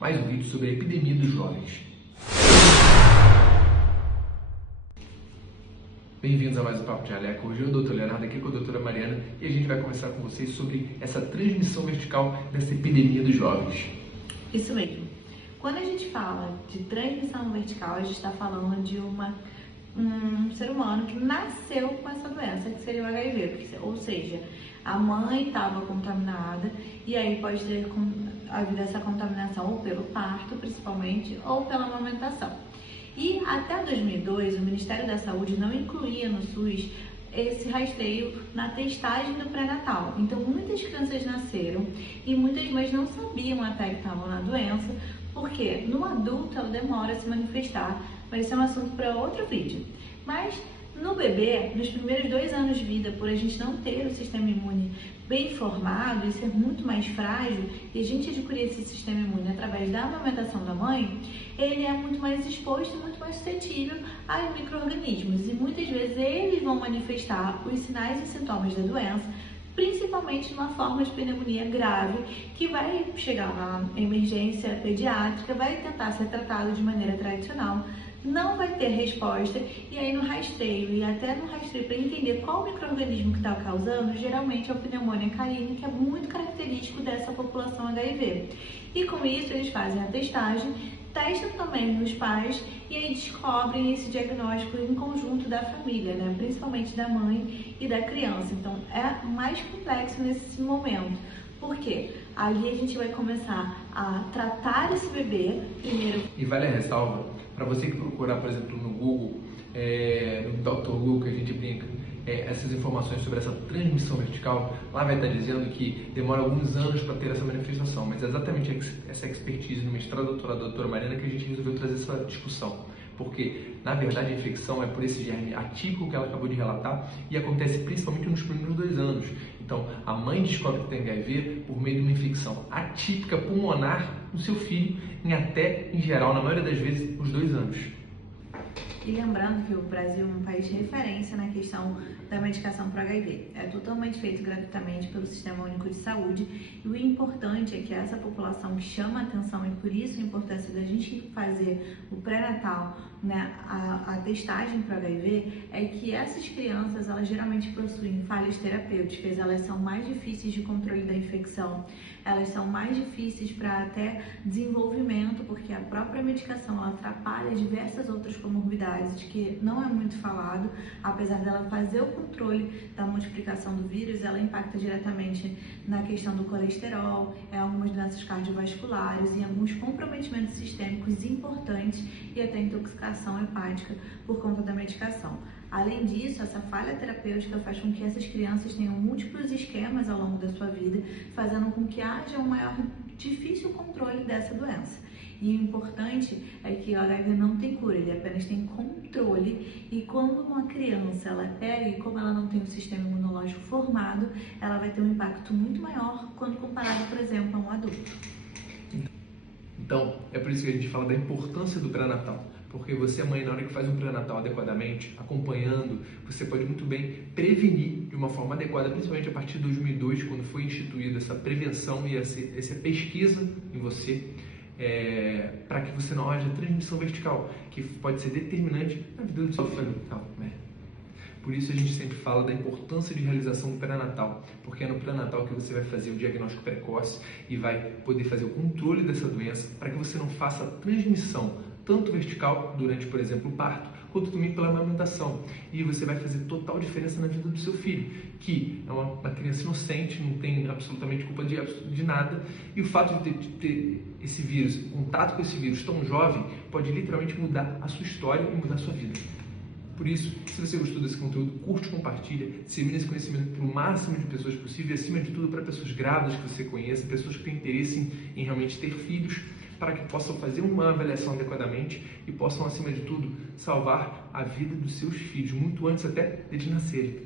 mais um vídeo sobre a epidemia dos jovens. Bem-vindos a mais um Papo de Jaleco. Hoje eu, o Dr. Leonardo, aqui com a doutora Mariana, e a gente vai conversar com vocês sobre essa transmissão vertical dessa epidemia dos jovens. Isso mesmo. Quando a gente fala de transmissão vertical, a gente está falando de um ser humano que nasceu com essa doença, que seria o HIV. Ou seja, a mãe estava contaminada e aí pode ter havido essa contaminação ou pelo parto, principalmente, ou pela amamentação. E até 2002, o Ministério da Saúde não incluía no SUS esse rastreio na testagem do pré-natal. Então, muitas crianças nasceram e muitas mães não sabiam até que estavam na doença, porque no adulto ela demora a se manifestar, mas isso é um assunto para outro vídeo. Mas no bebê, nos primeiros 2 anos de vida, por a gente não ter o sistema imune bem formado e ser muito mais frágil, e a gente adquirir esse sistema imune através da amamentação da mãe, ele é muito mais exposto e muito mais suscetível a micro-organismos. E muitas vezes eles vão manifestar os sinais e sintomas da doença, principalmente numa forma de pneumonia grave, que vai chegar na emergência pediátrica, vai tentar ser tratado de maneira tradicional, não vai ter resposta, e aí no rastreio, e até no rastreio para entender qual micro-organismo que está causando, geralmente é o Pneumonia carini, que é muito característico dessa população HIV. E com isso eles fazem a testagem, testam também nos pais e aí descobrem esse diagnóstico em conjunto da família, né? Principalmente da mãe e da criança. Então é mais complexo nesse momento. Por quê? Ali a gente vai começar a tratar esse bebê primeiro. E vale a ressalva, para você que procurar, por exemplo, no Google, no Dr. Google, que a gente brinca, essas informações sobre essa transmissão vertical, lá vai estar dizendo que demora alguns anos para ter essa manifestação, mas é exatamente essa expertise no mestrado doutorado da doutora Mariana que a gente resolveu trazer essa discussão. Porque, na verdade, a infecção é por esse germe atípico que ela acabou de relatar e acontece principalmente nos primeiros 2 anos. Então, a mãe descobre que tem HIV por meio de uma infecção atípica pulmonar no seu filho em geral, na maioria das vezes, os 2 anos. E lembrando que o Brasil é um país de referência na questão da medicação para HIV. É totalmente feito gratuitamente pelo Sistema Único de Saúde. E o importante é que essa população que chama a atenção, e por isso a importância da gente fazer o pré-natal, né, a testagem para HIV, é que essas crianças, elas geralmente possuem falhas terapêuticas, elas são mais difíceis de controle da infecção, elas são mais difíceis para até desenvolvimento, porque a própria medicação ela atrapalha diversas outras comorbidades que não é muito falado. Apesar dela fazer o controle da multiplicação do vírus, ela impacta diretamente na questão do colesterol, algumas doenças cardiovasculares e alguns comprometimentos sistêmicos importantes e até intoxicação hepática por conta da medicação. Além disso, essa falha terapêutica faz com que essas crianças tenham múltiplos esquemas ao longo da sua vida, fazendo com que haja um maior difícil controle dessa doença. E o importante é que o HIV não tem cura, ele apenas tem controle. E quando uma criança ela pega, e como ela não tem um sistema imunológico formado, ela vai ter um impacto muito maior quando comparado, por exemplo, a um adulto. Então, é por isso que a gente fala da importância do pré-natal. Porque você, mãe, na hora que faz um pré-natal adequadamente, acompanhando, você pode muito bem prevenir de uma forma adequada, principalmente a partir de 2002, quando foi instituída essa prevenção e essa pesquisa em você, para que você não haja transmissão vertical, que pode ser determinante na vida do seu filho. Por isso a gente sempre fala da importância de realização do pré-natal, porque é no pré-natal que você vai fazer o diagnóstico precoce e vai poder fazer o controle dessa doença para que você não faça a transmissão tanto vertical durante, por exemplo, o parto, quanto também pela amamentação. E você vai fazer total diferença na vida do seu filho, que é uma criança inocente, não tem absolutamente culpa de nada, e o fato de ter esse vírus, contato com esse vírus tão jovem, pode literalmente mudar a sua história e mudar a sua vida. Por isso, se você gostou desse conteúdo, curte, compartilha, dissemina esse conhecimento para o máximo de pessoas possível, e acima de tudo para pessoas grávidas que você conheça, pessoas que têm interesse em realmente ter filhos, para que possam fazer uma avaliação adequadamente e possam, acima de tudo, salvar a vida dos seus filhos, muito antes até deles nascerem.